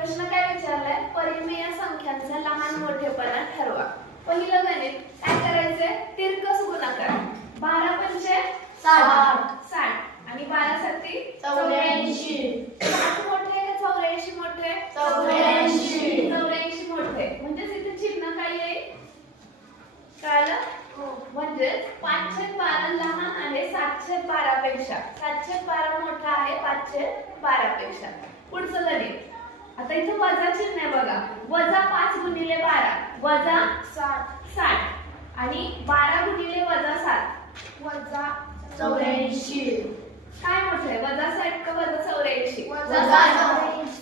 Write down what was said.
प्रश्न काय विचारलाय? परिमेय संख्यांचा लहान मोठेपणा ठरवा. पहिलं गणित काय करायचंय? तिरकस गुणाकार. 12 पंचे 60 आणि 12 सत्ती 84. 60 मोठे का 84 मोठे? 84. 84 मोठे. म्हणजे इथे चिन्ह काय येईल? कळलं? म्हणजे 512 लहान आहे 712 पेक्षा. 712 मोठा आहे 512 पेक्षा. पुढचं गणित. आता इथे वजा चिन्ह आहे बघा. वजा 5 गुणिले 12 वजा 60 आणि 12 गुणिले वजा 7 वजा 84. काय मोठं आहे? वजा 60 का वजा 84? वजा 84.